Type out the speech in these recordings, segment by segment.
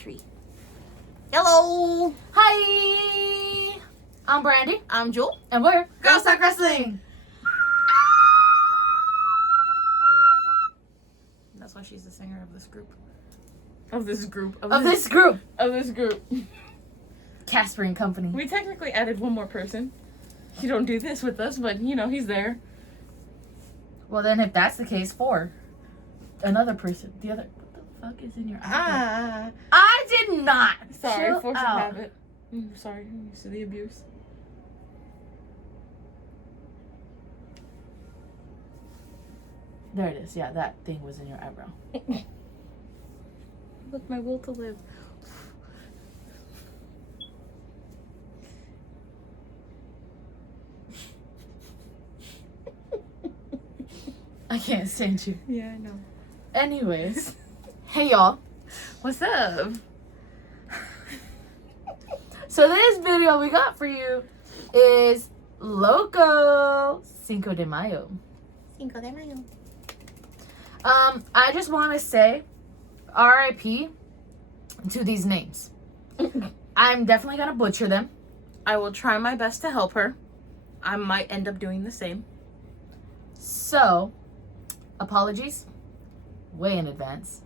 tree. Hello! Hi! I'm Brandy. I'm Jewel. And we're Girls Talk Wrestling! That's why she's the singer of this group. Of this group. Casper and Company. We technically added one more person. He don't do this with us, but you know, he's there. Well, then if that's the case, 4. Another person. The other... What the fuck is in your eye? I did not! Sorry, Chill force of out. habit. Sorry, I'm used to the abuse. There it is. Yeah, that thing was in your eyebrow. Look, my will to live. I can't stand you. Yeah, I know. Anyways. Hey, y'all. What's up? So this video we got for you is Loko Cinco de Mayo. Cinco de Mayo. I just want to say RIP to these names. I'm definitely going to butcher them. I will try my best to help her. I might end up doing the same. So, apologies way in advance.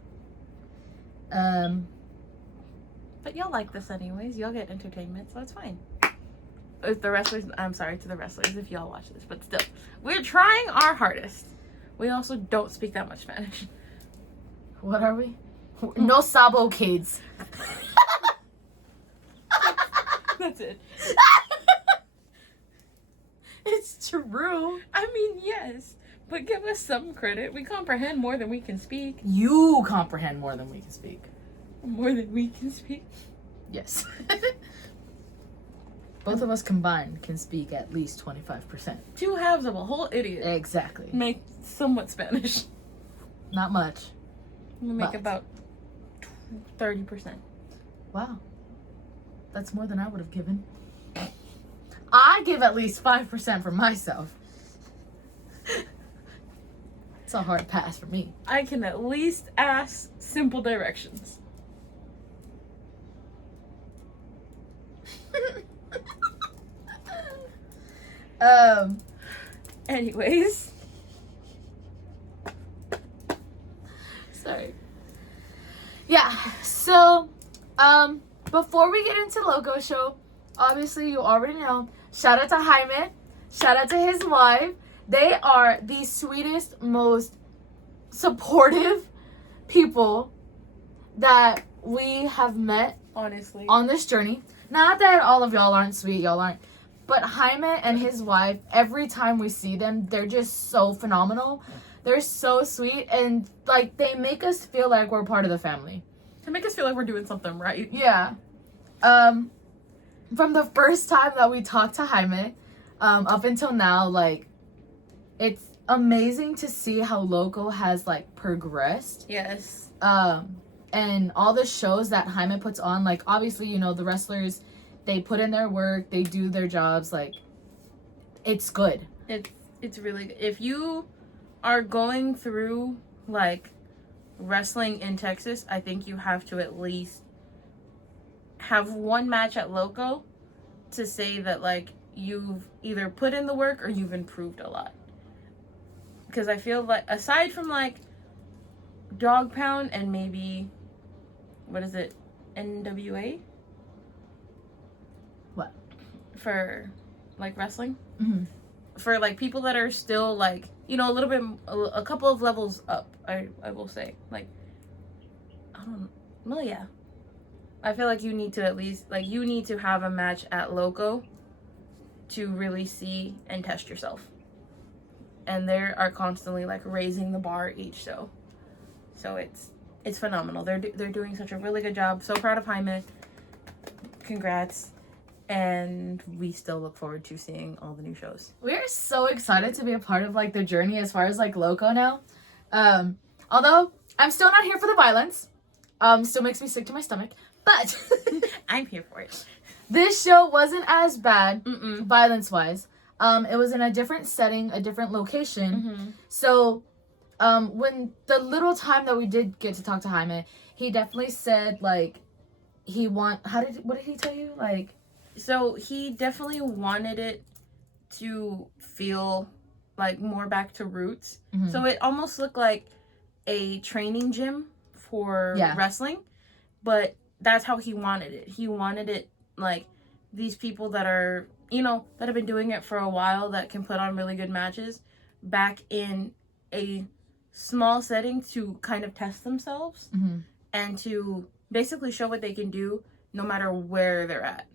But y'all like this anyways. Y'all get entertainment, so it's fine. If the wrestlers, I'm sorry to the wrestlers if y'all watch this, but still, we're trying our hardest. We also don't speak that much Spanish. What are we? No sabo kids. That's it. It's true. I mean, yes, but give us some credit. We comprehend more than we can speak. You comprehend more than we can speak. More than we can speak? Yes. Both of us combined can speak at least 25%. 2 halves of a whole idiot. Exactly. Make somewhat Spanish. Not much. We make But. about 30%. Wow. That's more than I would have given. I give at least 5% for myself. It's a hard pass for me. I can at least ask simple directions. Anyways. Sorry. Yeah, so, before we get into Loko Show, obviously you already know, shout out to Jaime, shout out to his wife. They are the sweetest, most supportive people that we have met Honestly. on this journey. Not that all of y'all aren't sweet, y'all aren't. But Jaime and his wife, every time we see them, they're just so phenomenal. They're so sweet, and like they make us feel like we're part of the family. To make us feel like we're doing something right. Yeah. From the first time that we talked to Jaime, up until now, like, it's amazing to see how Loko has like progressed. Yes. And all the shows that Jaime puts on, like, obviously, you know, the wrestlers, they put in their work, they do their jobs, like, it's good. It's really good. If you are going through, like, wrestling in Texas, I think you have to at least have one match at Loko to say that, like, you've either put in the work or you've improved a lot. Because I feel like, aside from, like, Dog Pound and maybe, what is it, NWA? What? For, like, wrestling? Mm-hmm. For, like, people that are still, like, you know, a little bit, a couple of levels up, I will say. Like, I don't know. Well, yeah. I feel like you need to at least, like, you need to have a match at Loko to really see and test yourself. And they are constantly, like, raising the bar each show. So it's phenomenal. They're doing such a really good job. So proud of Jaime. Congrats. And we still look forward to seeing all the new shows. We're so excited to be a part of, like, the journey as far as, like, Loko now. Although, I'm still not here for the violence. Still makes me sick to my stomach. But I'm here for it. This show wasn't as bad, violence-wise. It was in a different setting, a different location. Mm-hmm. So, when the little time that we did get to talk to Jaime, he definitely said, like, what did he tell you? Like, so he definitely wanted it to feel like more back to roots. Mhm. So it almost looked like a training gym for wrestling, but that's how he wanted it. He wanted it like these people that are, that have been doing it for a while, that can put on really good matches, back in a small setting to kind of test themselves and to basically show what they can do no matter where they're at.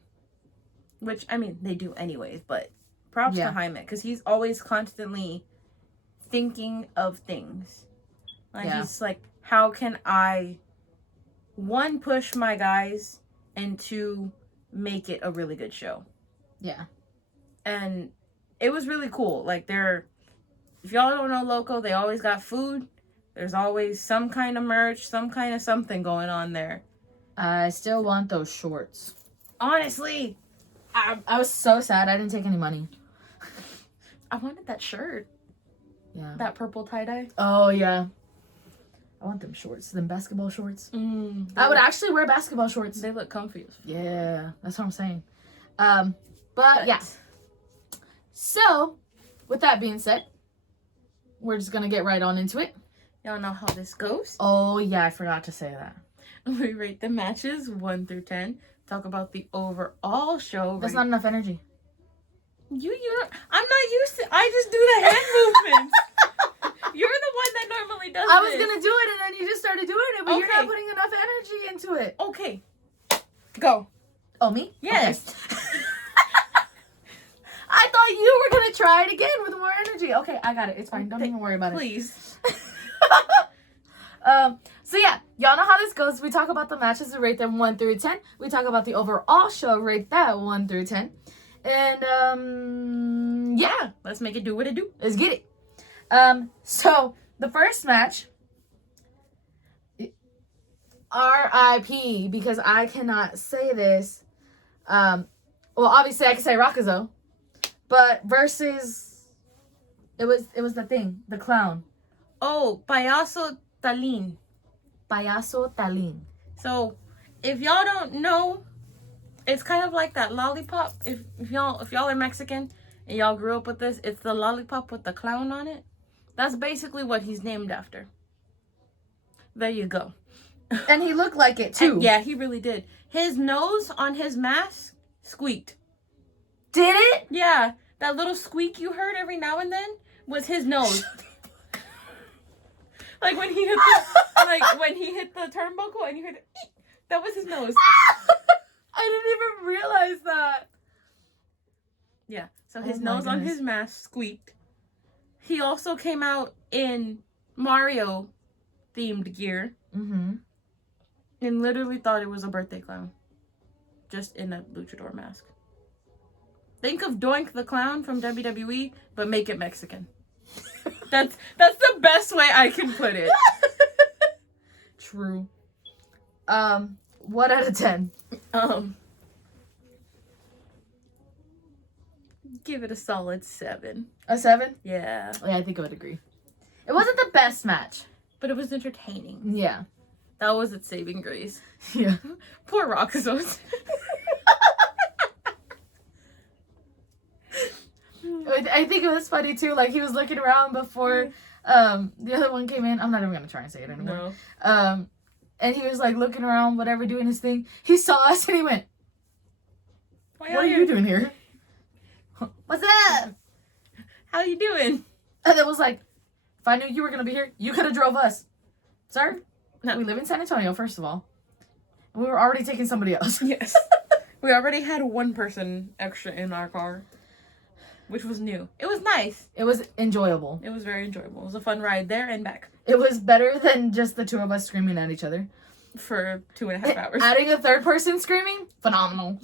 Which, I mean, they do anyways, but props to Jaime, because he's always constantly thinking of things. Like, he's like, how can I, one, push my guys, and two, make it a really good show? Yeah. And it was really cool. Like, if y'all don't know Loko, they always got food. There's always some kind of merch, some kind of something going on there. I still want those shorts. Honestly, I was so sad I didn't take any money. I wanted that shirt. Yeah. That purple tie-dye. Oh, yeah. I want them shorts. Them basketball shorts. I would actually wear basketball shorts. They look comfy. Yeah. That's what I'm saying. But yeah. So, with that being said, we're just going to get right on into it. Y'all know how this goes. Oh, yeah. I forgot to say that. We rate the matches 1 through 10. Talk about the overall show. That's not enough energy. I'm not used to. I just do the hand movements. You're the one that normally does it. I was gonna do it, and then you just started doing it, but you're not putting enough energy into it. Okay. Go. Oh, me? Yes. Okay. I thought you were gonna try it again with more energy. Okay, I got it. It's fine. Don't even worry about it. Please. So yeah, y'all know how this goes. We talk about the matches and rate them 1 through 10. We talk about the overall show, rate that 1 through 10. And yeah, let's make it do what it do. Let's get it. So the first match, R.I.P. because I cannot say this. Well, obviously I can say Rakazo, but versus it was the thing, the clown. Oh, Payaso Talin. Payaso Talin. So, if y'all don't know, it's kind of like that lollipop. If y'all are Mexican and y'all grew up with this, it's the lollipop with the clown on it. That's basically what he's named after. There you go. And he looked like it too. And yeah, he really did. His nose on his mask squeaked. Did it? Yeah, that little squeak you heard every now and then was his nose. Like when he hit the turnbuckle and you heard that was his nose. I didn't even realize that. Yeah, so his nose on his mask squeaked. He also came out in Mario themed gear. Mm-hmm. And literally thought it was a birthday clown. Just in a luchador mask. Think of Doink the Clown from WWE, but make it Mexican. That's the best way I can put it. True. What out of 10? Give it a solid 7. A 7? Yeah. Yeah, I think I would agree. It wasn't the best match, but it was entertaining. Yeah. That was its saving grace. Yeah. Poor Roxos. I think it was funny too. Like he was looking around before the other one came in. I'm not even gonna try and say it anymore. No. And he was like looking around, whatever, doing his thing. He saw us and he went, "What are you doing here? What's up? How you doing?" And it was like, if I knew you were gonna be here, you could have drove us, sir. No. We live in San Antonio, first of all, and we were already taking somebody else. Yes, we already had one person extra in our car. Which was new. It was nice. It was enjoyable. It was very enjoyable. It was a fun ride there and back. It was better than just the two of us screaming at each other. For 2.5 hours. Adding a third person screaming? Phenomenal.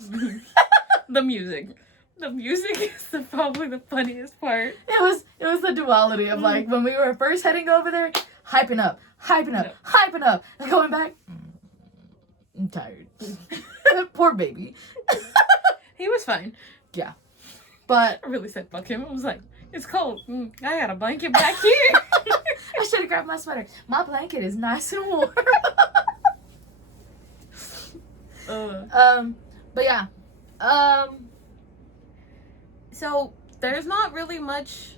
The music. The music is probably the funniest part. It was the duality of like, when we were first heading over there, hyping up, and going back, I'm tired. Poor baby. He was fine. Yeah. But I really said fuck him. I was like, it's cold. I got a blanket back here. I should have grabbed my sweater. My blanket is nice and warm. But yeah. So there's not really much.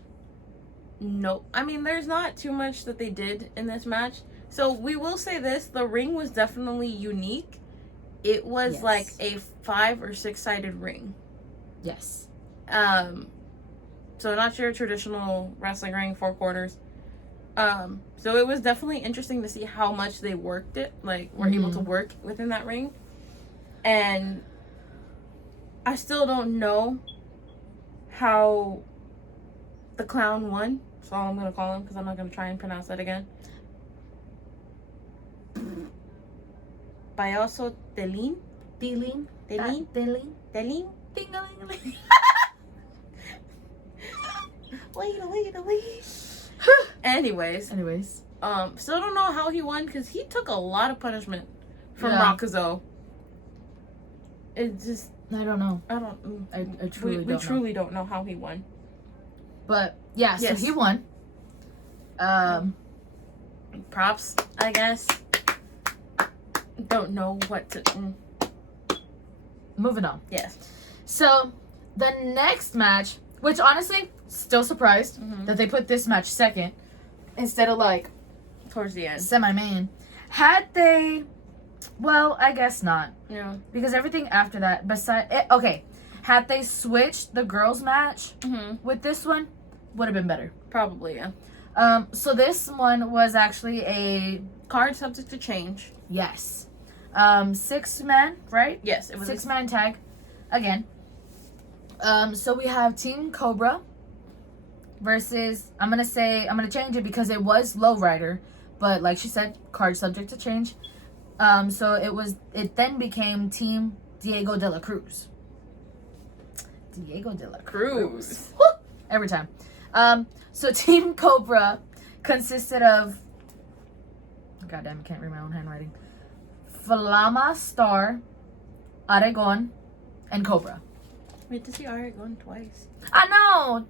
No, I mean there's not too much that they did in this match. So we will say this: the ring was definitely unique. It was like a 5 or 6 sided ring. Yes. So not your traditional wrestling ring, 4 corners. So it was definitely interesting to see how much they worked it, like were able to work within that ring. And I still don't know how the clown won. That's all I'm going to call him, because I'm not going to try and pronounce that again. Payaso Telin? Telin. Telin? Telin. Telin? Ding-a-ling-a-ling. Wait. Anyways. Still don't know how he won, because he took a lot of punishment from Rakazo. It just... I don't know. I truly we truly don't know how he won. But, yeah, so he won. Props, I guess. Don't know what to... Moving on. Yes. So, the next match, which honestly, still surprised that they put this match second instead of like towards the end, semi-main. Had they, well, I guess not. Yeah. Because everything after that, had they switched the girls match with this one, would have been better. Probably, yeah. So this one was actually a card subject to change. Yes. 6-man, right? Yes, it was 6-man tag again. So we have Team Cobra versus, I'm gonna change it because it was Lowrider, but like she said, card subject to change. So it then became Team Diego de la Cruz. Diego de la Cruz. Woo! Every time. So Team Cobra consisted of, goddamn, I can't read my own handwriting. Flama, Star, Aragon, and Cobra. Wait to see Aragon twice. I know!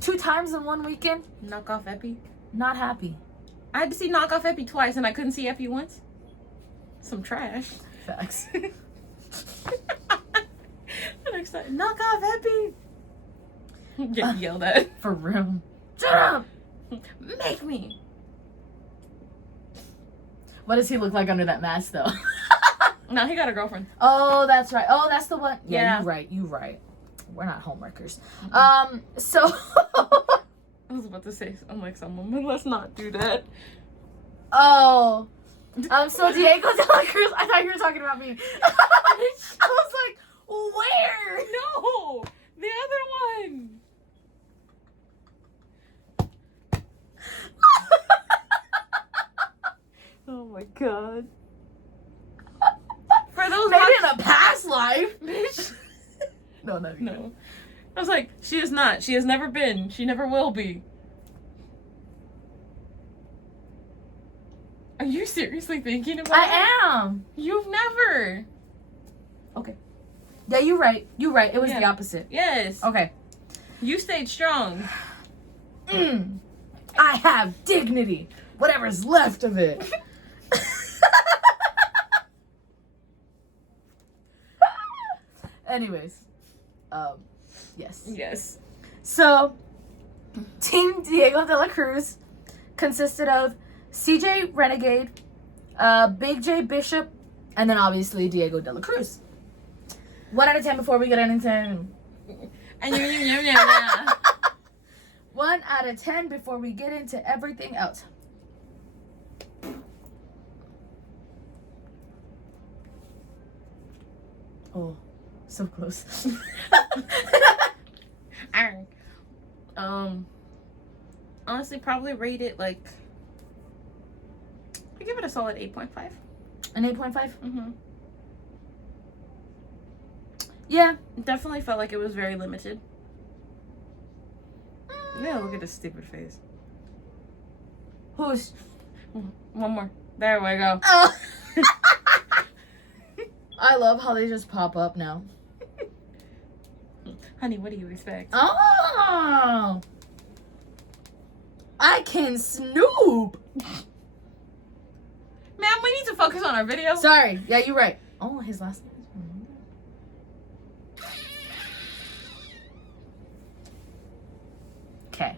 2 times in one weekend. Knock off Epi. Not happy. I had to see Knock Off Epi twice and I couldn't see Epi once. Some trash. Facts. Next time, Knock Off Epi! Get yelled at. For real. Shut up! Make me! What does he look like under that mask, though? No, he got a girlfriend. Oh, that's right. Oh, that's the one. Yeah, Yeah. you right. We're not homewreckers. So... I was about to say, I'm like, someone, but let's not do that. Oh. So Diego de la Cruz, I thought you were talking about me. I was like, where? No! The other one! Oh my god. For those maybe in a past life. No. No. I was like, she is not. She has never been. She never will be. Are you seriously thinking about it? I am. You've never. Okay. Yeah, you're right. It was the opposite. Yes. Okay. You stayed strong. I have dignity. Whatever's left of it. Anyways. Yes. Yes. So, Team Diego de la Cruz consisted of CJ Renegade, Big J Bishop, and then obviously Diego de la Cruz. 1 out of 10 before we get into... 1 out of 10 before we get into everything else. Oh, so close. Honestly, probably rate it like, I give it a solid 8.5. An 8.5? Mm-hmm. Yeah. Definitely felt like it was very limited. Yeah, look at this stupid face. Who's? One more. There we go. Oh. I love how they just pop up now. Honey, what do you expect? Oh. I can snoop. Man, we need to focus on our video. Sorry. Yeah, you're right. Oh, his last name is okay.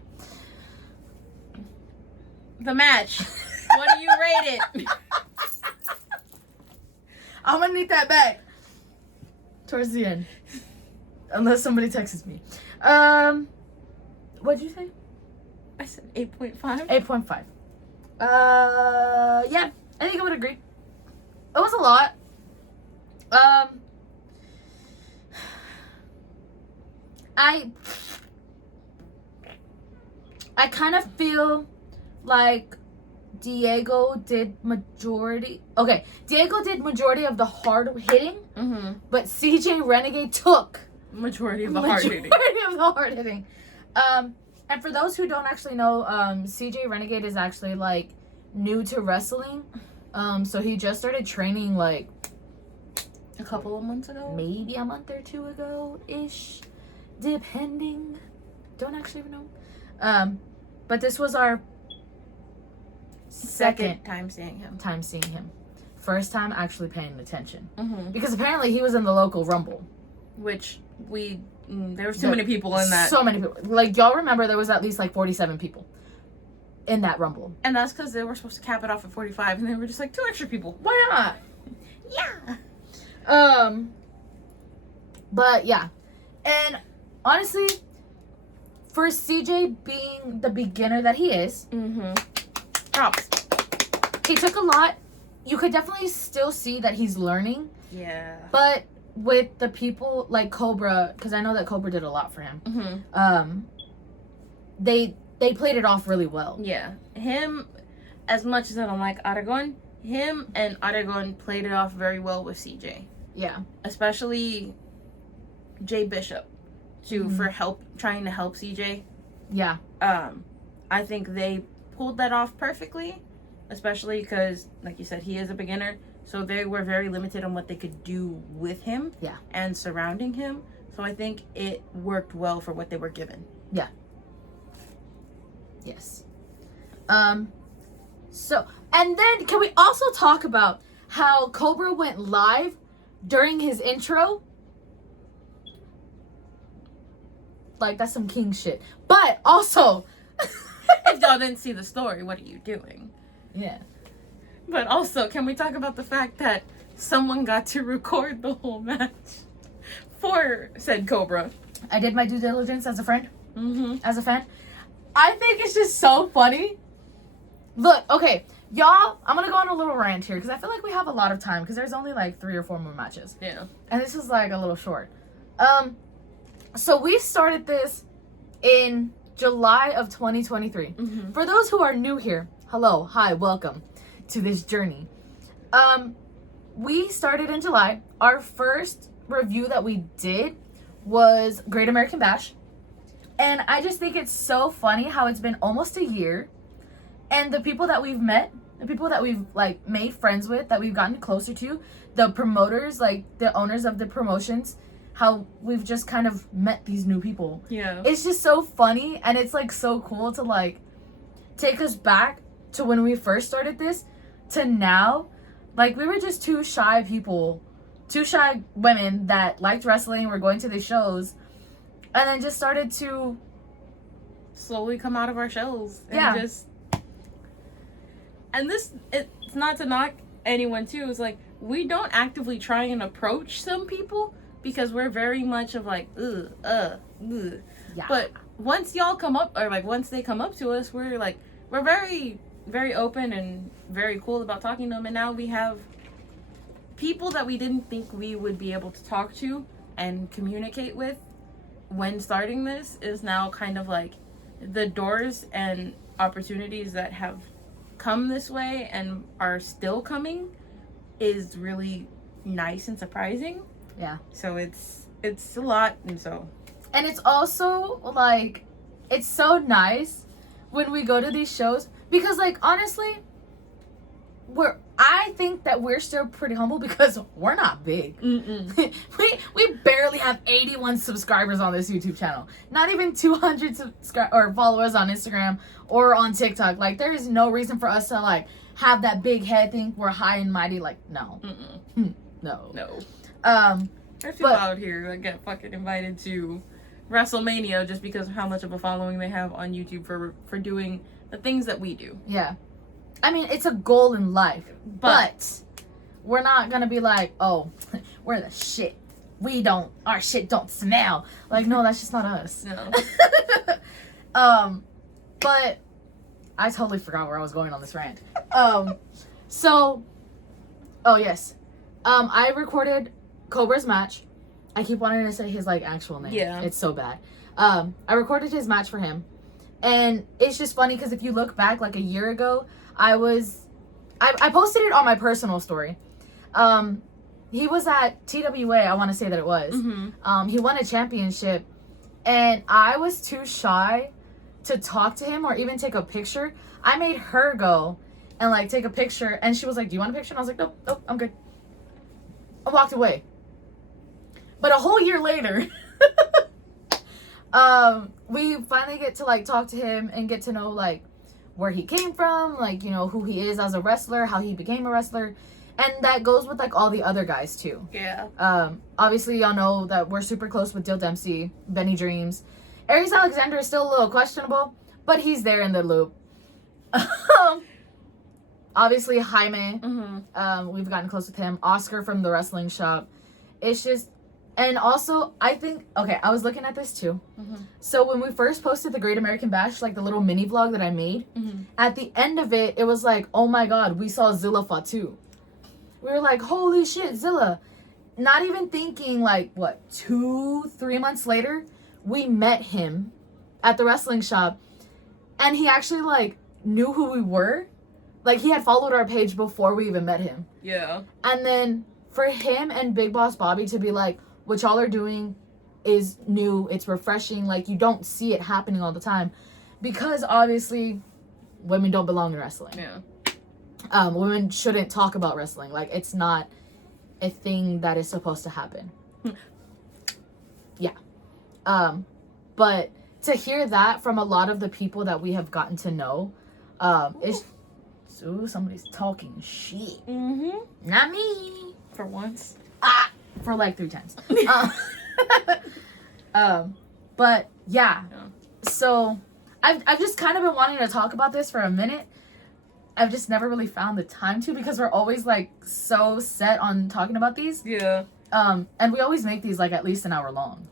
The match. What do you rate it? I'm gonna need that back towards the end, unless somebody texts me. What'd you say? I said 8.5. 8.5. Yeah, I think I would agree. It was a lot. I kind of feel like Diego did majority of the hard hitting, but CJ Renegade took Majority of the hard hitting. And for those who don't actually know, CJ Renegade is actually like new to wrestling. So he just started training like a couple of months ago, maybe a month or two ago ish, depending. Don't actually even know. But this was our second time seeing him. First time actually paying attention, because apparently he was in the local Rumble, which there was too many people in that. So many people. Like, y'all remember there was at least like 47 people in that Rumble. And that's because they were supposed to cap it off at 45, and they were just like 2 extra people. Why not? Yeah. But yeah, and honestly, for CJ being the beginner that he is, props. He took a lot. You could definitely still see that he's learning. Yeah. But with the people like Cobra, because I know that Cobra did a lot for him. They played it off really well. Yeah. Him, as much as I don't like Aragon, him and Aragon played it off very well with CJ. Yeah. Especially Jay Bishop, for trying to help CJ. Yeah. I think they pulled that off perfectly, especially because, like you said, he is a beginner. So they were very limited on what they could do with him and surrounding him. So I think it worked well for what they were given. Yeah. Yes. So, and then can we also talk about how Cobra went live during his intro? Like, that's some king shit. But also... if y'all didn't see the story, what are you doing? Yeah. But also, can we talk about the fact that someone got to record the whole match for said Cobra? I did my due diligence as a friend, as a fan. I think it's just so funny. Look, okay, y'all, I'm going to go on a little rant here because I feel like we have a lot of time because there's only like 3 or 4 more matches. Yeah. And this is like a little short. So we started this in July of 2023. For those who are new here, hello, hi, welcome to this journey. We started in July. Our first review that we did was Great American Bash. And I just think it's so funny how it's been almost a year. And the people that we've met, the people that we've like made friends with, that we've gotten closer to, the promoters, like the owners of the promotions, how we've just kind of met these new people. Yeah. It's just so funny, and it's like so cool to like take us back to when we first started this to now. Like, we were just 2 shy people, 2 shy women that liked wrestling, were going to the shows, and then just started to slowly come out of our shells. And yeah. And this, it's not to knock anyone too. It's like, we don't actively try and approach some people because we're very much of like, Yeah. But once y'all come up, or like once they come up to us, we're very, very open and very cool about talking to them. And now we have people that we didn't think we would be able to talk to and communicate with when starting this is now kind of like the doors and opportunities that have come this way and are still coming is really nice and surprising. Yeah. So it's a lot, and it's also like, it's so nice when we go to these shows because, like, honestly, I think that we're still pretty humble because we're not big. we barely have 81 subscribers on this YouTube channel. Not even 200 or followers on Instagram or on TikTok. Like, there is no reason for us to like have that big head, think we're high and mighty. Like, no. No. There's people But- out here that get fucking invited to WrestleMania just because of how much of a following they have on YouTube for doing the things that we do. Yeah. I mean, it's a goal in life. But we're not gonna be like, oh, we're the shit. Our shit don't smell. Like, no, that's just not us. No. But I totally forgot where I was going on this rant. So, oh yes. I recorded Cobra's match. I keep wanting to say his like actual name. Yeah. It's so bad. I recorded his match for him. And it's just funny because if you look back like a year ago, I posted it on my personal story. He was at TWA, I want to say that it was. Mm-hmm. He won a championship, and I was too shy to talk to him or even take a picture. I made her go and like take a picture, and she was like, "Do you want a picture?" And I was like, "Nope, I'm good." I walked away. But a whole year later, we finally get to like talk to him and get to know like where he came from, like, you know, who he is as a wrestler, how he became a wrestler. And that goes with like all the other guys too. Yeah. Obviously y'all know that we're super close with Dill Dempsey, Benny Dreams. Aries Alexander is still a little questionable, but he's there in the loop. Obviously Jaime, we've gotten close with him. Oscar from the wrestling shop. It's just, and also I think, okay, I was looking at this too. So when we first posted the Great American Bash, like the little mini vlog that I made, at the end of it, it was like, oh my god, we saw Zilla Fatu. We were like, holy shit, Zilla. Not even thinking like, what, 2-3 months later, we met him at the wrestling shop. And he actually like knew who we were. Like he had followed our page before we even met him. Yeah. And then for him and Big Boss Bobby to be like, what y'all are doing is new, it's refreshing, like you don't see it happening all the time. Because obviously women don't belong in wrestling. Yeah. Women shouldn't talk about wrestling. Like, it's not a thing that is supposed to happen. Yeah. But to hear that from a lot of the people that we have gotten to know, it's... Ooh, somebody's talking shit. Not me. For once. For like 3 times. But, yeah. So, I've just kind of been wanting to talk about this for a minute. I've just never really found the time to because we're always like so set on talking about these. Yeah. And we always make these like at least an hour long.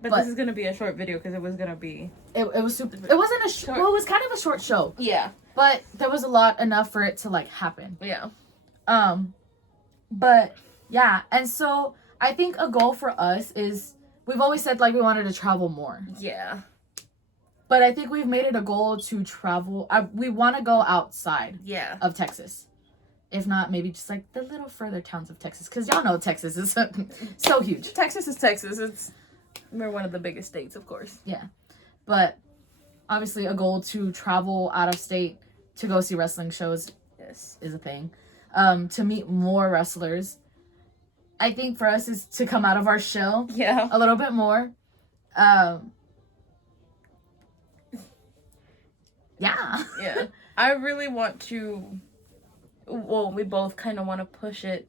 But this is gonna be a short video because it was gonna be. It was super. It wasn't a short. Well, it was kind of a short show. Yeah. But there was a lot enough for it to like happen. Yeah. But yeah, and so I think a goal for us is we've always said like we wanted to travel more. Yeah. But I think we've made it a goal to travel. We want to go outside of Texas. If not, maybe just like the little further towns of Texas. Because y'all know Texas is so huge. Texas is Texas. We're one of the biggest states, of course. Yeah. But obviously a goal to travel out of state to go see wrestling shows is a thing. To meet more wrestlers. I think for us is to come out of our shell a little bit more. Yeah. I really want to, well, we both kind of want to push it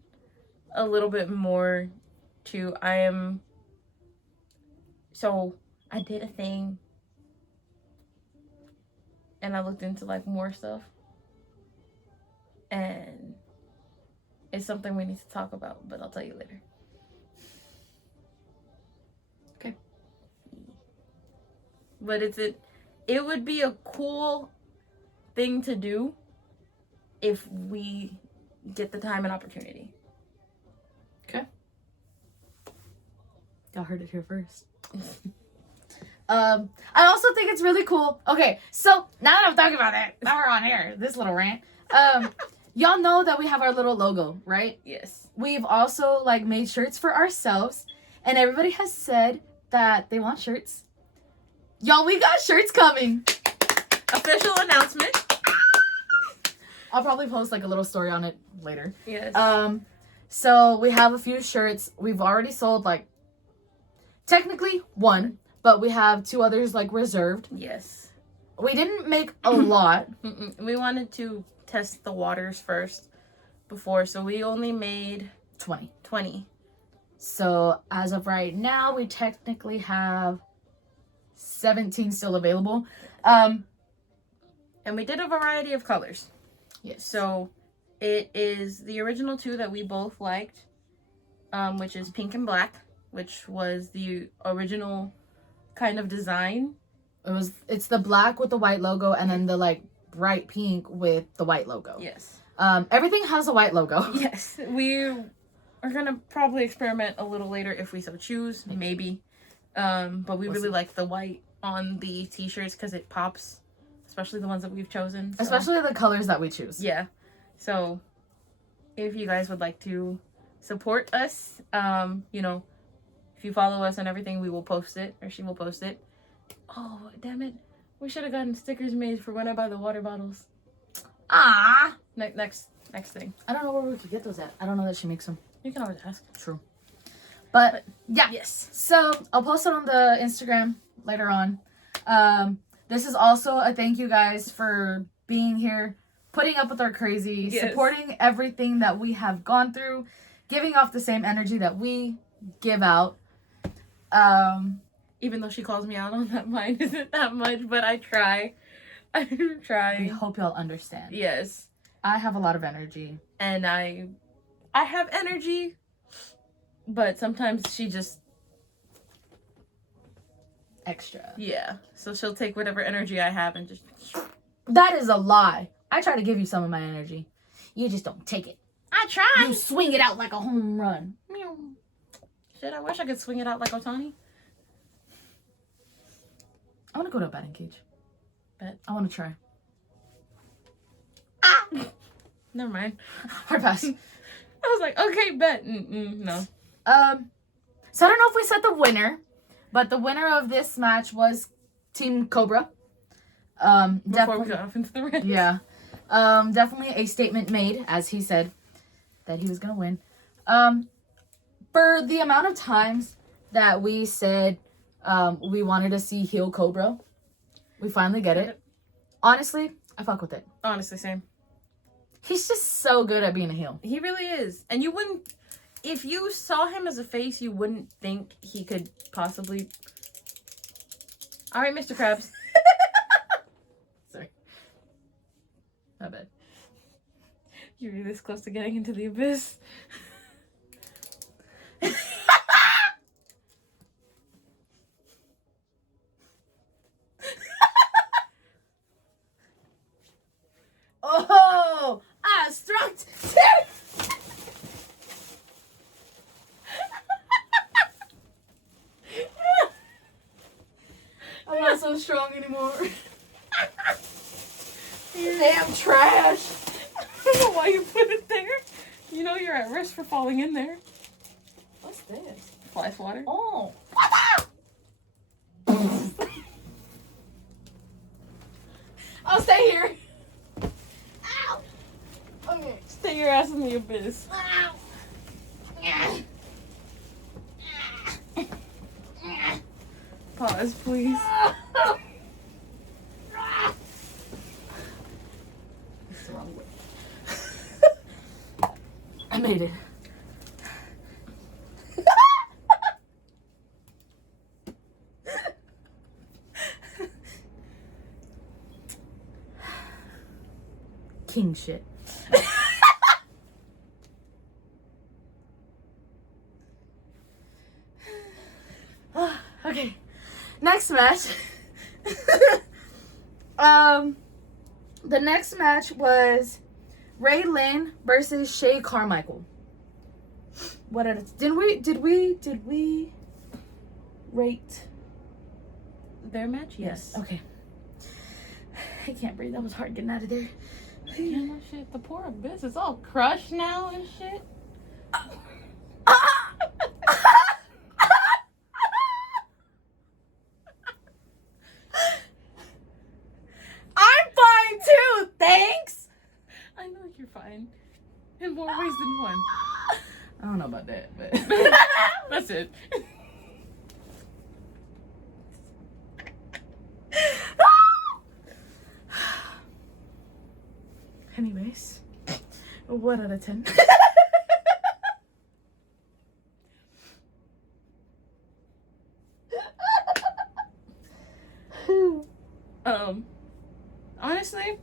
a little bit more to, so I did a thing and I looked into like more stuff and it's something we need to talk about, but I'll tell you later. Okay. But it would be a cool thing to do if we get the time and opportunity. Okay. Y'all heard it here first. I also think it's really cool. Okay, so now that I'm talking about it, now we're on air, this little rant. Y'all know that we have our little logo, right? Yes. We've also like made shirts for ourselves, and everybody has said that they want shirts. Y'all, we got shirts coming. Official announcement. I'll probably post like a little story on it later. Yes. So we have a few shirts. We've already sold like technically 1, but we have 2 others like reserved. Yes. We didn't make a lot. We wanted to test the waters first before, so we only made 20. 20. So as of right now, we technically have 17 still available. And we did a variety of colors. Yes. So it is the original 2 that we both liked, which is pink and black, which was the original kind of design. It's the black with the white logo, and then the like bright pink with the white logo. Yes. Everything has a white logo. Yes. We are gonna probably experiment a little later if we so choose, maybe. But we really like the white on the t-shirts because it pops, especially the ones that we've chosen. So. Especially the colors that we choose. Yeah. So if you guys would like to support us, you know, if you follow us and everything, we will post it, or she will post it. Oh, damn it. We should have gotten stickers made for when I buy the water bottles. Ah. Next thing. I don't know where we could get those at. I don't know that she makes them. You can always ask. True. But yeah. Yes. So I'll post it on the Instagram later on. This is also a thank you guys for being here, putting up with our crazy, supporting everything that we have gone through, giving off the same energy that we give out. Even though she calls me out on that, mine isn't that much, but I try. I do try. We hope y'all understand. Yes. I have a lot of energy. And I have energy, but sometimes she just... extra. Yeah. So she'll take whatever energy I have and just... That is a lie. I try to give you some of my energy. You just don't take it. I try. You swing it out like a home run. Meow. Shit, I wish I could swing it out like Otani. I want to go to a batting cage. Bet. I want to try. Ah! Never mind. Hard pass. I was like, okay, bet. No. So I don't know if we said the winner, but the winner of this match was Team Cobra. Before we got off into the ring. Yeah. Definitely a statement made, as he said, that he was gonna win. For the amount of times that we said we wanted to see heel Cobra, we finally get it. Honestly, I fuck with it. Honestly, same. He's just so good at being a heel. He really is. And you wouldn't... If you saw him as a face, you wouldn't think he could possibly... Alright, Mr. Krabs. Sorry. My bad. You're this close to getting into the abyss. Oh! I struck! I'm not so strong anymore. Damn trash. I don't know why you put it there. You know you're at risk for falling in there. What's this? Fly swatter. Oh. I'll stay here. Ow. Okay. Stay your ass in the abyss. Ow. Pause, please. It's the wrong way. I made it. King shit. Okay. Next match. The next match was Ray Lynn versus Shay Carmichael. What did we rate Their match? Yes. Okay. I can't breathe. That was hard getting out of there. Yeah, no shit. The poor abyss is all crushed now and shit. I'm fine too, thanks. I know you're fine. In more ways than one. I don't know about that, but That's it. anyways, 1 out of 10. Honestly,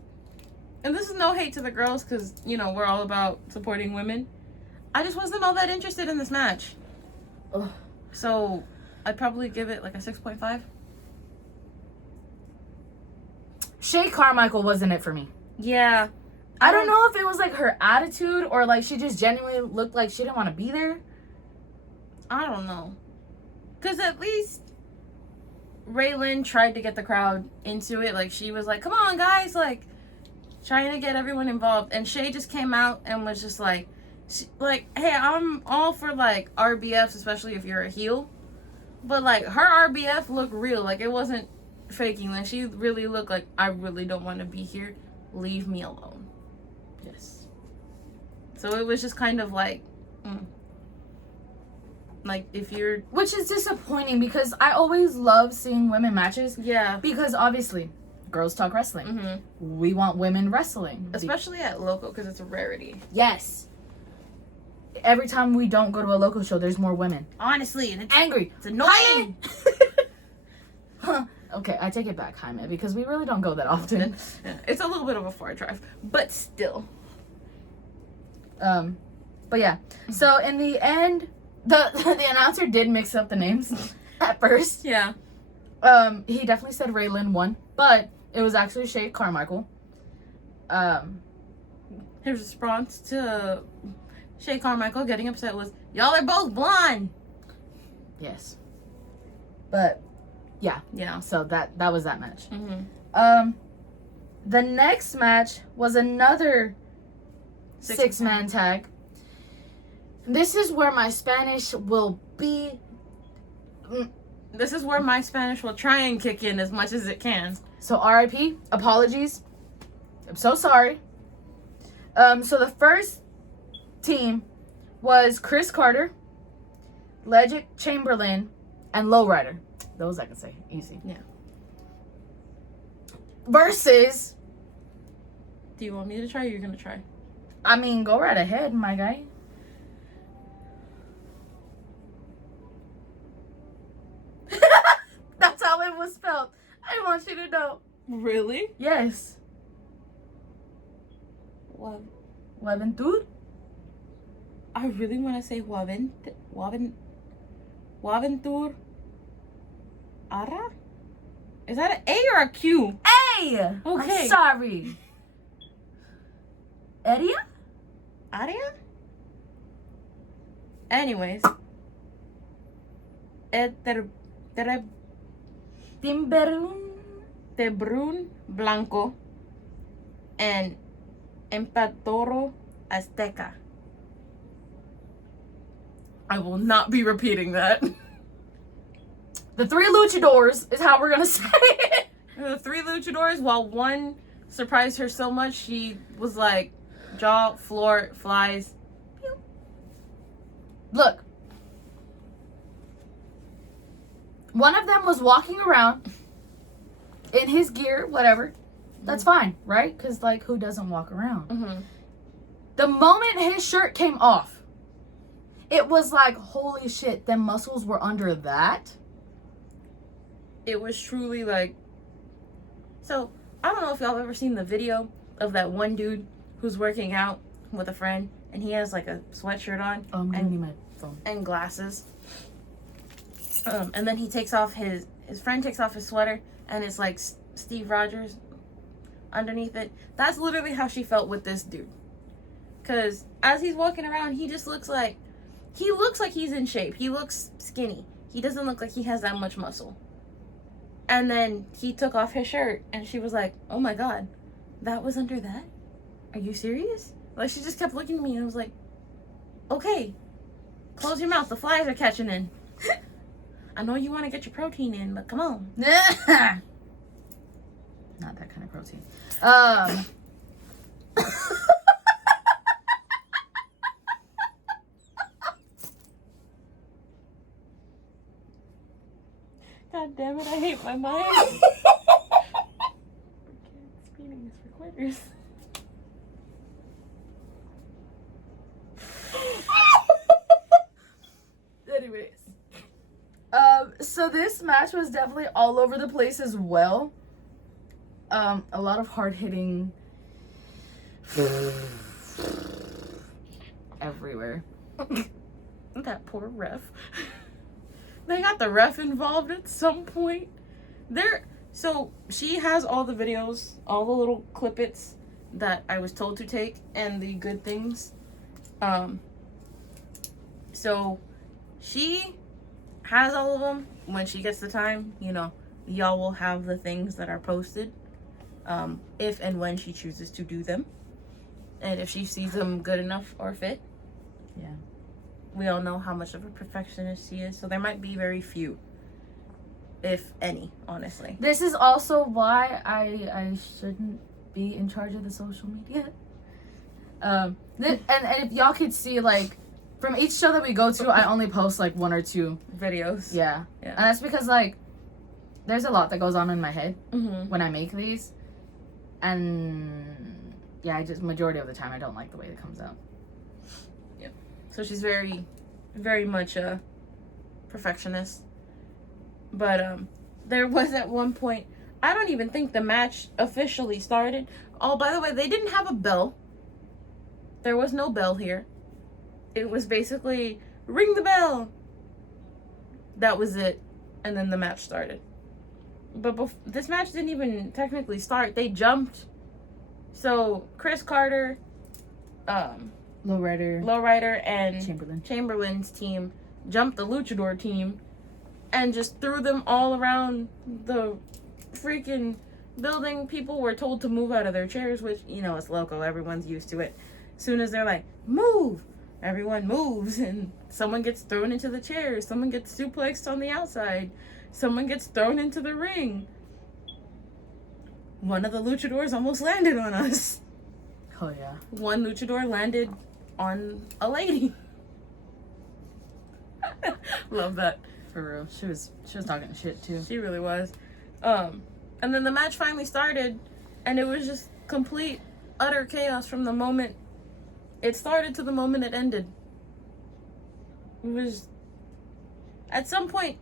and this is no hate to the girls, because, you know, we're all about supporting women. I just wasn't all that interested in this match. Ugh. So, I'd probably give it like a 6.5. Shay Carmichael wasn't it for me. Yeah. I don't know if it was like her attitude or like she just genuinely looked like she didn't want to be there. I don't know. Because at least Raylan tried to get the crowd into it. Like, she was like, come on, guys. Like, trying to get everyone involved. And Shay just came out and was just like, hey, I'm all for, like, RBFs, especially if you're a heel. But, like, her RBF looked real. Like, it wasn't faking. Like, she really looked like, I really don't want to be here. Leave me alone. Yes. So it was just kind of like, like, if you're... Which is disappointing because I always love seeing women matches. Yeah. Because, obviously, girls talk wrestling. Mm-hmm. We want women wrestling. Especially at Loko, because it's a rarity. Yes. Every time we don't go to a local show, there's more women. Honestly, and it's Angry. It's annoying. Huh. Okay, I take it back, Jaime, because we really don't go that often. Yeah, it's a little bit of a far drive, but still. But yeah. So in the end, the announcer did mix up the names at first. Yeah. He definitely said Raylan won, but it was actually Shay Carmichael. His response to Shay Carmichael getting upset was, y'all are both blonde. Yes. But yeah. Yeah. So that was that match. Mm-hmm. The next match was another six-man tag. This is where my Spanish will be. This is where my Spanish will try and kick in as much as it can. So RIP, apologies. I'm so sorry. So the first team was Chris Carter, Legit Chamberlain, and Lowrider. Those I can say easy. Yeah. Versus. Do you want me to try or you're gonna try? I mean, go right ahead, my guy. That's how it was spelled. I want you to know. Really? Yes. What? Juventud? I really want to say Juventud Ara? Is that an A or a Q? Hey! Okay. I'm sorry. Eria? Aria? Anyways. Tebrun Blanco and Empatoro Azteca. I will not be repeating that. The three luchadors is how we're gonna say it. The three luchadors, while one surprised her so much, she was like, jaw, floor, flies. Pew. Look. One of them was walking around in his gear, whatever. That's fine, right? Because, like, who doesn't walk around? Mm-hmm. The moment his shirt came off, it was like, holy shit, them muscles were under that. It was truly like... So, I don't know if y'all have ever seen the video of that one dude who's working out with a friend, and he has, like, a sweatshirt on. Oh, I'm gonna need my phone. And glasses. And then he takes off his friend takes off his sweater, and it's like Steve Rogers underneath it. That's literally how she felt with this dude. Because as he's walking around, he just looks like he's in shape. He looks skinny. He doesn't look like he has that much muscle. And then he took off his shirt, and she was like, oh my god, that was under that? Are you serious? Like, she just kept looking at me, and I was like, okay, close your mouth, the flies are catching in. I know you want to get your protein in, but come on. Not that kind of protein. God damn it, I hate my mind. Speeding is for quitters. Anyways. So this match was definitely all over the place as well. a lot of hard hitting everywhere. That poor ref. They got the ref involved at some point. So she has all the videos, all the little clippets that I was told to take, and the good things. So she has all of them. When she gets the time, y'all will have the things that are posted, if and when she chooses to do them, and if she sees them good enough or fit. Yeah. We all know how much of a perfectionist she is, so there might be very few, if any, honestly. This is also why I shouldn't be in charge of the social media. And if y'all could see, like, from each show that we go to, I only post like 1 or 2 videos. Yeah. And that's because, like, there's a lot that goes on in my head when I make these, and yeah, I just majority of the time I don't like the way it comes out. Yep. So she's very, very much a perfectionist. But there was at one point, I don't even think the match officially started. Oh, by the way, they didn't have a bell. There was no bell here. It was basically, ring the bell. That was it. And then the match started. But this match didn't even technically start. They jumped. So Chris Carter, Lowrider, and Chamberlain's team jumped the Luchador team and just threw them all around the freaking building. People were told to move out of their chairs, which, it's Loko. Everyone's used to it. As soon as they're like, move, everyone moves, and someone gets thrown into the chairs. Someone gets suplexed on the outside. Someone gets thrown into the ring. One of the luchadors almost landed on us. Oh, yeah. One luchador landed on a lady. Love that. For real. She was talking shit, too. She really was. And then the match finally started, and it was just complete, utter chaos from the moment it started to the moment it ended. It was... At some point,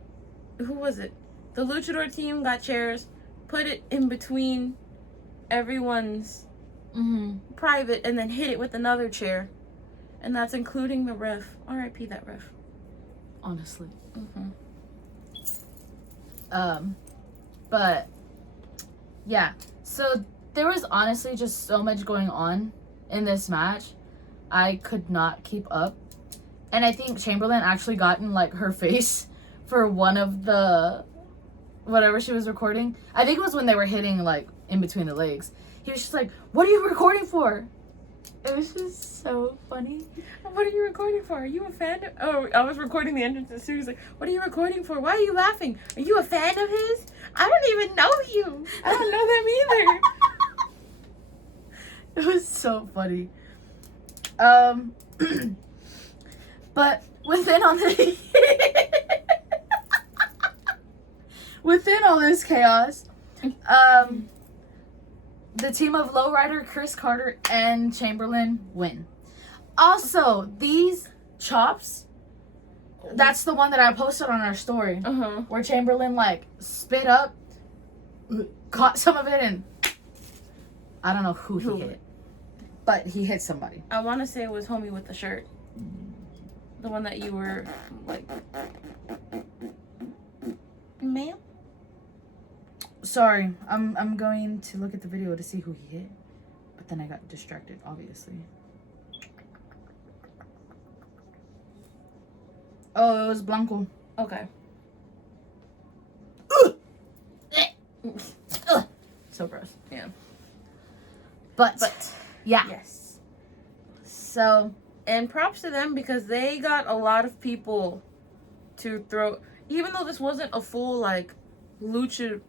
who was it? The luchador team got chairs, put it in between everyone's private, and then hit it with another chair. And that's including the ref. R.I.P. that ref. Honestly. But yeah, so there was honestly just so much going on in this match. I could not keep up, and I think Chamberlain actually got in like her face for one of the whatever she was recording. I think it was when they were hitting like in between the legs. He was just like, "What are you recording for?" It was just so funny. What are you recording for? Are you a fan of... Oh, I was recording the entrance as soon as like, what are you recording for? Why are you laughing? Are you a fan of his? I don't even know you. I don't know them either. It was so funny. But within all this chaos, the team of Lowrider, Chris Carter, and Chamberlain win. Also, these chops, that's the one that I posted on our story, where Chamberlain, like, spit up, caught some of it, and I don't know who he hit, but he hit somebody. I want to say it was homie with the shirt. The one that you were, like, ma'am? Sorry, I'm going to look at the video to see who he hit, but then I got distracted, obviously. Oh, it was Blanco. Okay. So gross. Yeah. But yeah. Yes. So, and props to them because they got a lot of people to throw, even though this wasn't a full like lucha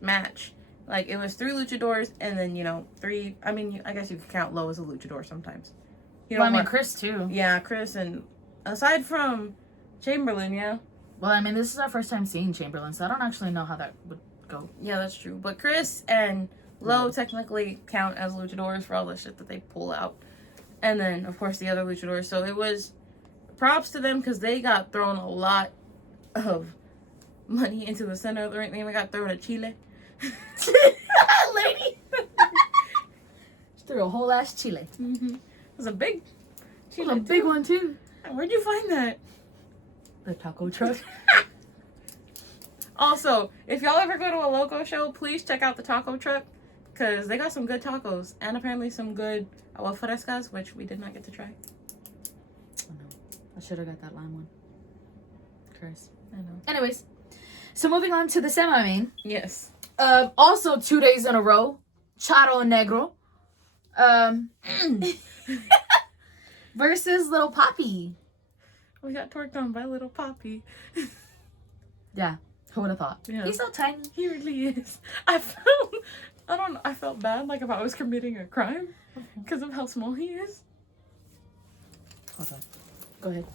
match. Like it was 3 luchadors and then 3. I mean, I guess you could count Low as a luchador sometimes. Chris too. Yeah, Chris, and aside from Chamberlain, yeah. Well, I mean, this is our first time seeing Chamberlain, so I don't actually know how that would go. Yeah, that's true. But Chris and Low technically count as luchadors for all the shit that they pull out. And then, of course, the other luchadors. So it was props to them because they got thrown a lot of money into the center of the ring. They even got thrown a Chile. Lady. She threw a whole ass chile. Mm-hmm. It was a big It was a big one too. Where'd you find that? The taco truck. Also, if y'all ever go to a Loko show, please check out the taco truck. Because they got some good tacos. And apparently some good agua frescas, which we did not get to try. Oh no. I should have got that lime one. Curse. I know. Anyways. So moving on to the semi-main. Yes. Also 2 days in a row. Charro Negro. Versus Little Poppy. We got torqued on by Little Poppy. Yeah. Who would have thought? Yeah. He's so tiny. He really is. I felt bad, like if I was committing a crime because of how small he is. Hold on. Go ahead.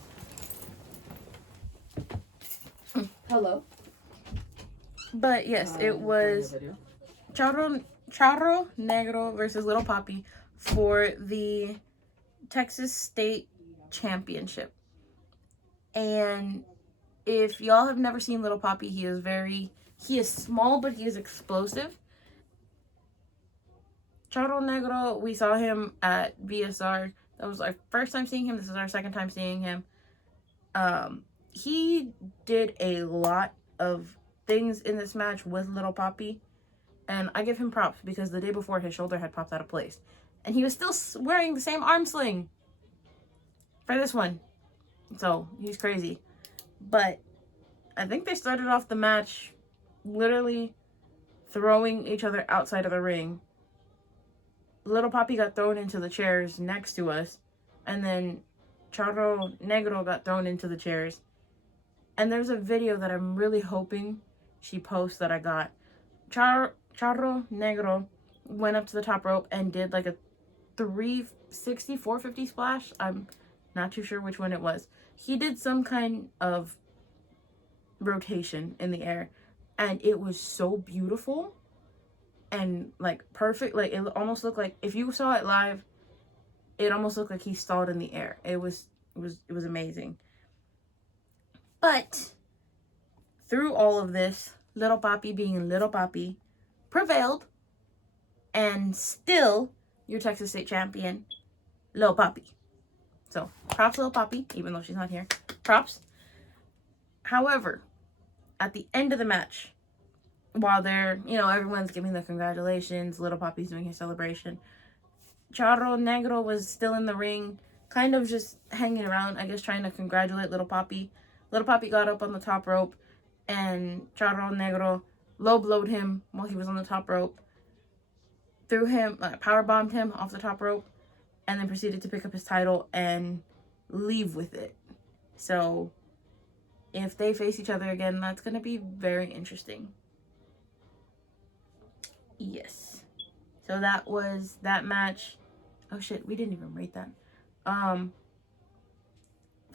Hello. But yes, it was Charro Negro versus Little Poppy for the Texas State Championship. And if y'all have never seen Little Poppy, he is small, but he is explosive. Charro Negro, we saw him at BSR. That was our first time seeing him. This is our second time seeing him. He did a lot of things in this match with Little Poppy. And I give him props because the day before his shoulder had popped out of place. And he was still wearing the same arm sling for this one. So, he's crazy. But I think they started off the match literally throwing each other outside of the ring. Little Poppy got thrown into the chairs next to us. And then Charro Negro got thrown into the chairs. And there's a video that I'm really hoping she posts that I got. Charro Negro went up to the top rope and did like a 360, 450 splash. I'm not too sure which one it was. He did some kind of rotation in the air. And it was so beautiful. And like perfect. Like it almost looked like, if you saw it live, it almost looked like he stalled in the air. It was amazing. But through all of this, Little Poppy being Little Poppy prevailed, and still your Texas State champion, Little Poppy. So props Little Poppy, even though she's not here. Props. However, at the end of the match, while they're, everyone's giving the congratulations, Little Poppy's doing his celebration, Charro Negro was still in the ring, kind of just hanging around, I guess trying to congratulate Little Poppy. Little Poppy got up on the top rope, and Charro Negro low-blowed him while he was on the top rope, threw him, power-bombed him off the top rope, and then proceeded to pick up his title and leave with it. So, if they face each other again, that's going to be very interesting. Yes. So that was that match. Oh shit, we didn't even rate that.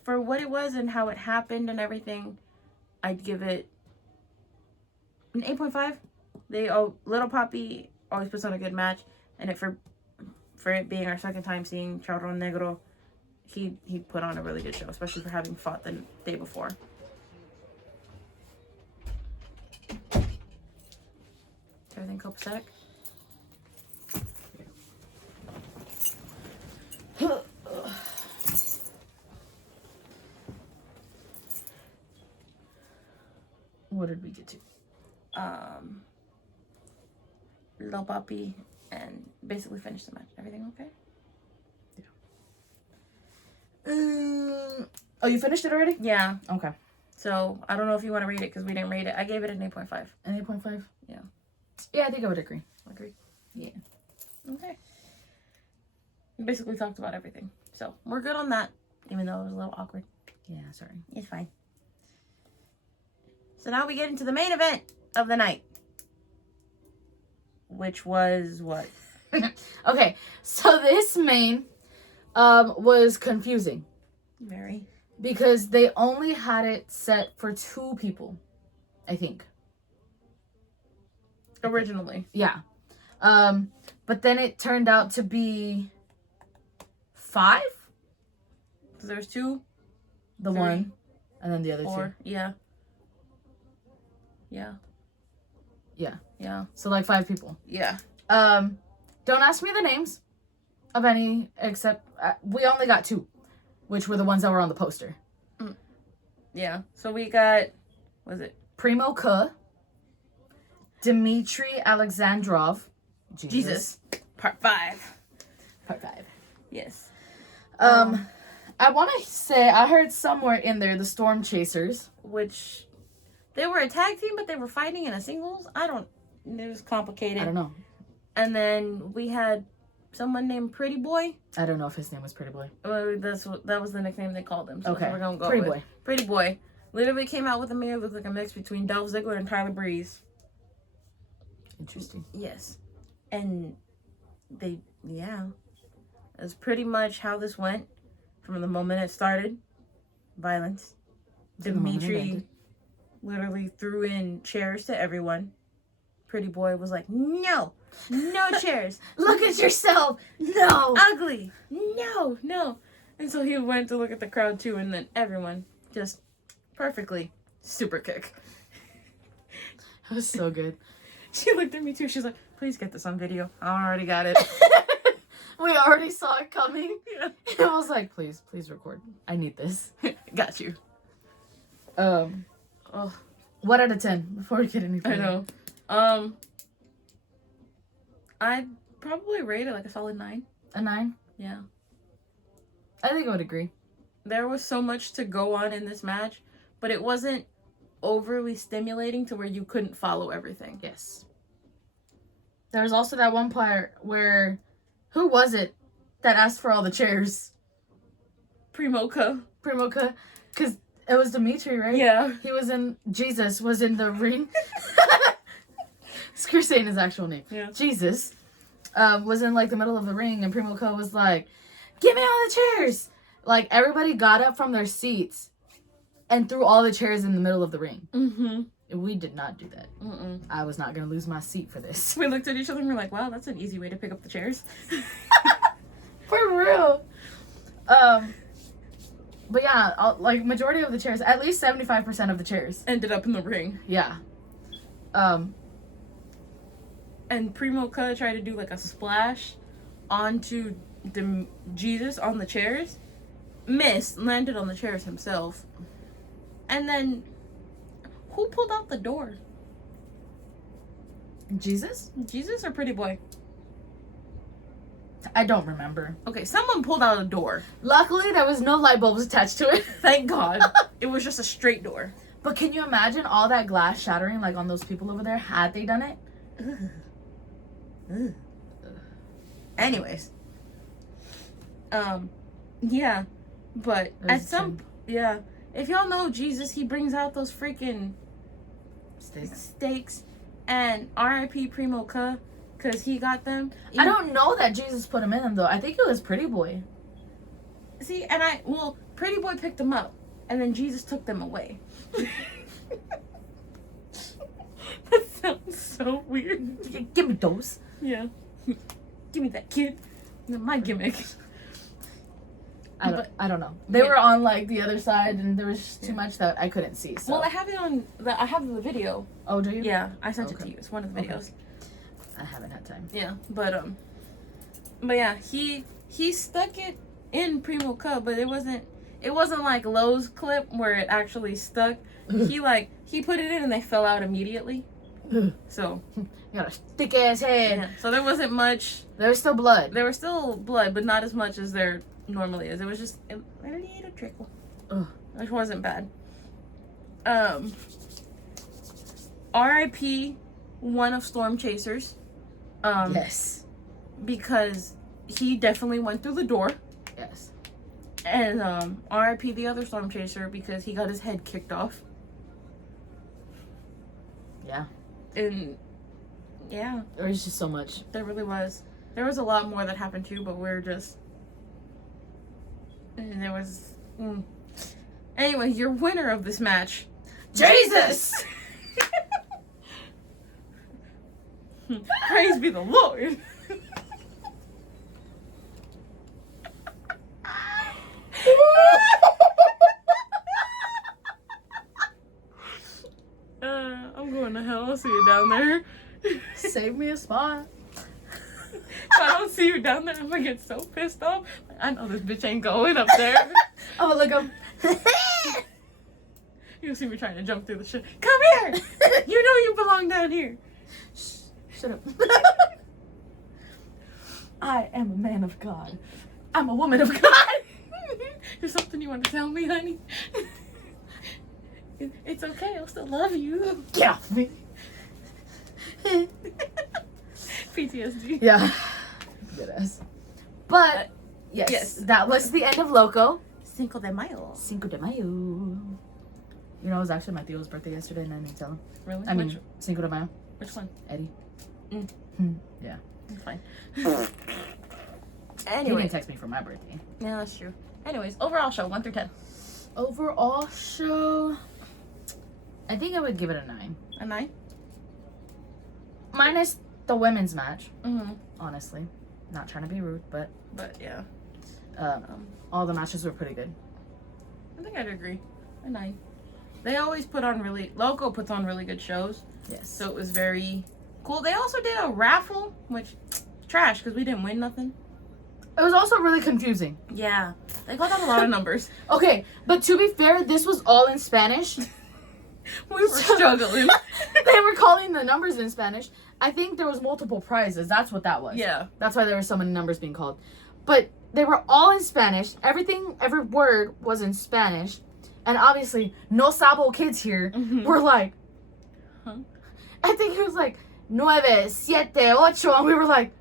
For what it was and how it happened and everything, I'd give it an 8.5. Little Poppy always puts on a good match, and for it being our second time seeing Charro Negro, he put on a really good show, especially for having fought the day before. Everything copacetic? What did we get to? Little Poppy and basically finished the match. Everything okay? Yeah. Oh, you finished it already? Yeah. Okay. So, I don't know if you want to rate it because we didn't rate it. I gave it an 8.5. An 8.5? Yeah. Yeah, I think I would agree. Agree? Yeah. Okay. We basically talked about everything. So, we're good on that, even though it was a little awkward. Yeah, sorry. It's fine. So now we get into the main event of the night. Which was what? Okay, so this main was confusing. Very. Because they only had it set for 2 people, I think. Originally. Yeah. But then it turned out to be 5? So there's 2. The 3, one, and then the other 4. Yeah. Yeah. Yeah. Yeah. So like 5 people. Yeah. Don't ask me the names of any except we only got 2, which were the ones that were on the poster. Yeah. So we got, was it? Primo K, Dmitry Alexandrov, Jesus. Part 5. Part 5. Yes. I want to say I heard somewhere in there the Storm Chasers, which they were a tag team, but they were fighting in a singles. It was complicated. I don't know. And then we had someone named Pretty Boy. I don't know if his name was Pretty Boy. That was the nickname they called him. So okay. We're gonna go Pretty with Boy. Pretty Boy. Literally came out with a mirror, looked like a mix between Dolph Ziggler and Tyler Breeze. Interesting. Yes. And that's pretty much how this went from the moment it started. Violence. Dimitri literally threw in chairs to everyone. Pretty Boy was like, no chairs. Look at yourself. No. Ugly. No. And so he went to look at the crowd too, and then everyone just perfectly super kick. That was so good. She looked at me too. She's like, please get this on video. I already got it. We already saw it coming. Yeah. I was like, please record. I need this. Got you. What out of 10 before we get any further? I know. I'd probably rate it like a solid 9. A 9? Yeah. I think I would agree. There was so much to go on in this match, but it wasn't overly stimulating to where you couldn't follow everything. Yes. There was also that one part where, who was it that asked for all the chairs? Primo K. Because it was Dimitri, right? Yeah. Jesus was in the ring. Screw saying his actual name. Yeah. Jesus was in like the middle of the ring, and Primo K was like, give me all the chairs. Like everybody got up from their seats and threw all the chairs in the middle of the ring. Mm-hmm. We did not do that. Mm-mm. I was not going to lose my seat for this. We looked at each other and we're like, wow, that's an easy way to pick up the chairs. For real. But yeah, like majority of the chairs, at least 75% of the chairs ended up in the ring. Yeah. And Primo K tried to do like a splash onto Jesus on the chairs. Missed, landed on the chairs himself. And then, who pulled out the door? Jesus? Jesus or Pretty Boy? I don't remember. Okay, someone pulled out a door. Luckily, there was no light bulbs attached to it. Thank God. It was just a straight door. But can you imagine all that glass shattering like on those people over there had they done it? Ugh. Anyways. Yeah. But at some... Yeah. If y'all know Jesus, he brings out those freaking... Steaks. And R.I.P. Primo K, because he got them. I don't know that Jesus put them in them, though. I think it was Pretty Boy. See, Pretty Boy picked them up, and then Jesus took them away. That sounds so weird. Give me those. Yeah. Give me that, kid. My gimmick. I don't know. They were on like the other side, and there was just too much that I couldn't see. So. Well, I have it on. I have the video. Oh, do you? Yeah, I sent it to you. It's one of the videos. Okay. I haven't had time. Yeah, but yeah, he stuck it in Primo K, but it wasn't like Lowe's clip where it actually stuck. He put it in and they fell out immediately. So you got a thick ass head. Yeah, so there wasn't much. There was still blood. There was still blood, but not as much as there normally is. It was just a little trickle, which wasn't bad. R.I.P. one of Storm Chasers. Yes. Because he definitely went through the door. Yes. And R.I.P. the other Storm Chaser because he got his head kicked off. Yeah. And yeah. There was just so much. There really was. There was a lot more that happened too, but we're just... And there was... Anyway, your winner of this match... Jesus! Praise be the Lord! I'm going going to hell, I'll see you down there. Save me a spot. If I don't see you down there, I'm gonna get so pissed off. I know this bitch ain't going up there. I'm gonna look up. You'll see me trying to jump through the shit. Come here! You know you belong down here. Shut up. I am a man of God. I'm a woman of God. There's something you want to tell me, honey? It's okay, I'll still love you. Get off me. PTSD. Yeah. Yes. But, yes, that was the end of Loko. Cinco de Mayo. Cinco de Mayo. You know, it was actually my Theo's birthday yesterday and I didn't tell him. Really? I mean, Cinco de Mayo. Which one? Eddie. Yeah. It's fine. He didn't text me for my birthday. Yeah, that's true. Anyways, overall show, 1 through 10. Overall show, I think I would give it a 9. A 9? Minus the women's match, Mm-hmm. honestly. Not trying to be rude, but yeah. all the matches were pretty good. I think I'd agree. A 9. They always Loko puts on really good shows. Yes. So it was very cool. They also did a raffle, which, trash, because we didn't win nothing. It was also really confusing. Yeah. They called out a lot of numbers. Okay, but to be fair, this was all in Spanish. We were struggling. They were calling the numbers in Spanish. I think there was multiple prizes. That's what that was. Yeah. That's why there were so many numbers being called. But they were all in Spanish. Every word was in Spanish. And obviously, no sabo kids here were like, huh? I think it was like, 9, 7, 8. And we were like,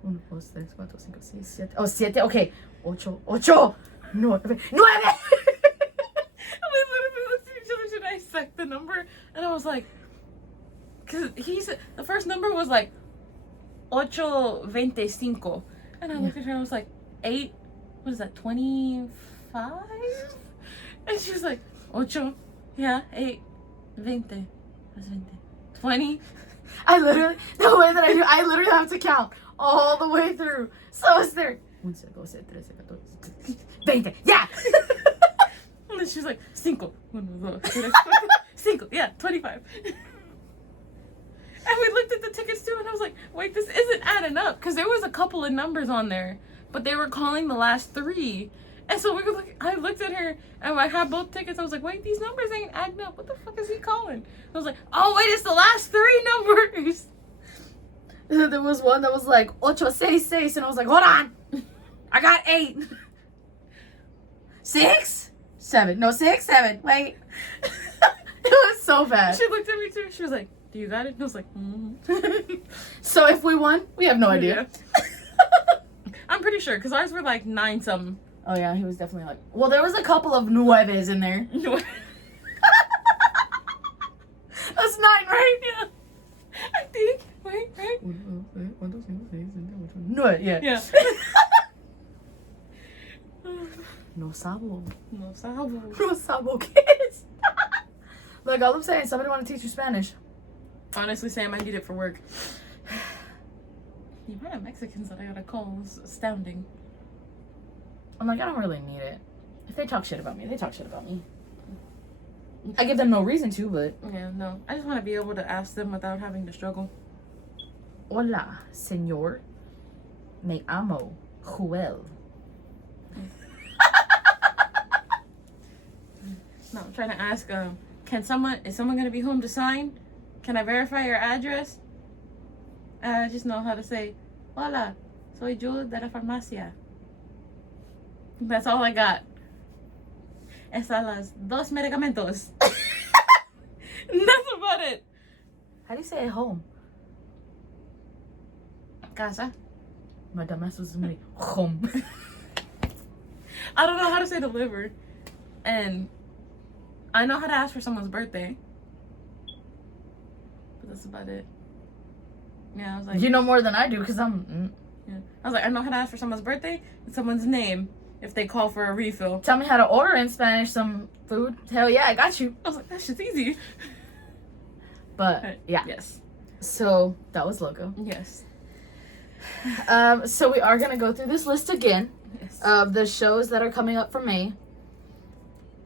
1, 2, 3, 4, 5, 6, 7. Oh, 7. Okay. 8, 8, 9, 9. We literally looked at each other to dissect the number, and I was like, because he said the first number was like 825, and I looked at her and I was like, 8, what is that, 25? And she was like, 8, yeah, 8, 20, 20. I literally have to count all the way through. So it's there. 1, 2, 3, 4, 5, 20. Yeah. And then she's like, 5. 1, 2, 3, 5. Yeah, 25. And we looked at the tickets too, and I was like, wait, this isn't adding up. Because there was a couple of numbers on there, but they were calling the last 3. And so I looked at her, and I had both tickets. I was like, wait, these numbers ain't adding up. What the fuck is he calling? I was like, oh, wait, it's the last 3 numbers. There was one that was like 866, and I was like, hold on. I got 8. 6? 7. No, 6, 7. Wait. It was so bad. She looked at me too. She was like, do you got it? And I was like, So if we won, we have no idea. I'm pretty sure, because ours were like 9 something. Oh yeah, he was definitely like, well, there was a couple of nueves in there. That's 9, right? Yeah. I think. Wait. No, yeah. Yeah. No sabo. No sabo. No sabo kids. Look, all I'm saying, somebody want to teach you Spanish. Honestly, Sam, I need it for work. The amount of Mexicans that I gotta call is astounding. I'm like, I don't really need it. If they talk shit about me, they talk shit about me. I give them no reason to, but... Yeah, no. I just want to be able to ask them without having to struggle. Hola, señor. Me amo, Joel. No, I'm trying to ask, is someone gonna be home to sign? Can I verify your address? I just know how to say, hola, soy yo de la farmacia. That's all I got. Estas las 2 medicamentos. That's about it. How do you say at home? Casa. My dumbass was like, home. I don't know how to say deliver. And I know how to ask for someone's birthday. But that's about it. Yeah, I was like... You know more than I do, because I'm... Yeah. I was like, I know how to ask for someone's birthday and someone's name if they call for a refill. Tell me how to order in Spanish some food. Hell yeah, I got you. I was like, that shit's easy. But, yeah. Yes. So, that was Loko. Yes. So we are going to go through this list again. Yes. Of the shows that are coming up for May.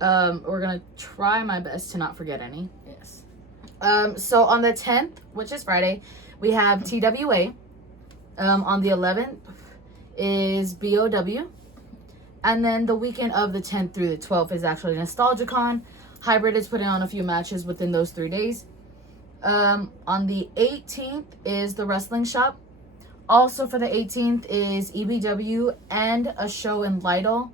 We're going to try my best to not forget any. Yes. So on the 10th, which is Friday, we have TWA. On the 11th is BOW. And then the weekend of the 10th through the 12th is actually NostalgiaCon. Hybrid is putting on a few matches within those 3 days. On the 18th is the Wrestling Shop. Also for the 18th is EBW and a show in Lytle.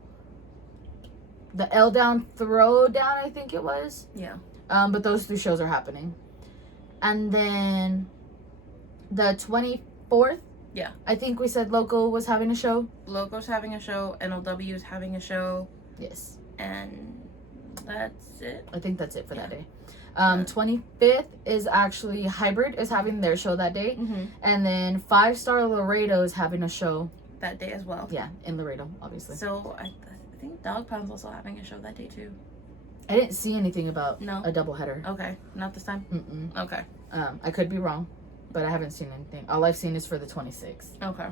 The L Down Throwdown, I think it was. Yeah. But those 3 shows are happening. And then the 24th, yeah, I think we said Loko was having a show. Loko's having a show. NLW is having a show. Yes. And that's it. I think that's it for that day. 25th is actually Hybrid is having their show that day. Mm-hmm. And then 5 Star Laredo is having a show. That day as well. Yeah, in Laredo, obviously. So I think Dog Pound's also having a show that day too. I didn't see anything about No. a doubleheader. Okay, not this time? Mm-mm. Okay. I could be wrong, but I haven't seen anything. All I've seen is for the 26th. Okay.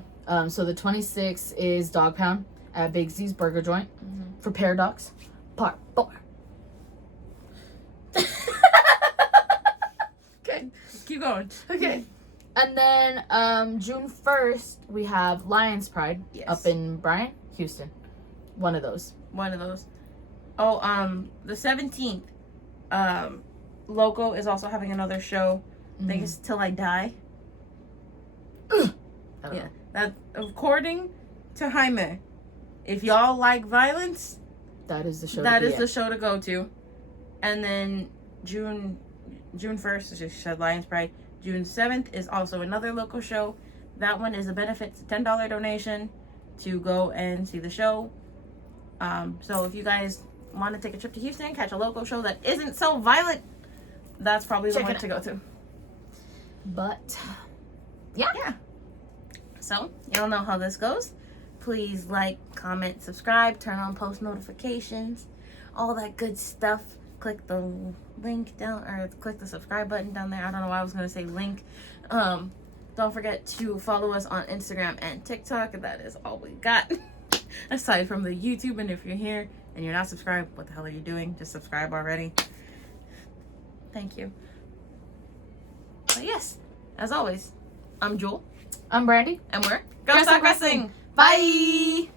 So the 26th is Dog Pound at Big Z's Burger Joint for Paradox Part 4. Okay, keep going. Okay. And then June 1st, we have Lions Pride up in Bryan, Houston. One of those. Oh, the 17th, Loko is also having another show. I think it's Till I Die. Yeah. That, according to Jaime, if y'all like violence, that is the show. That is the show to go to. And then June 1st, as you said, Lions Pride. June 7th is also another Loko show. That one is a benefit $10 donation to go and see the show. So if you guys want to take a trip to Houston, catch a Loko show that isn't so violent, that's probably the one to go to. But yeah. So y'all know how this goes. Please like, comment, subscribe, turn on post notifications, all that good stuff. Click the link down, or click the subscribe button down there. I don't know why I was gonna say link. Don't forget to follow us on Instagram and TikTok. That is all we got. Aside from the YouTube, and if you're here and you're not subscribed, what the hell are you doing? Just subscribe already. Thank you. But yes, as always, I'm Jewel. I'm Brandy. And we're Girls Talk Wrestling. Bye!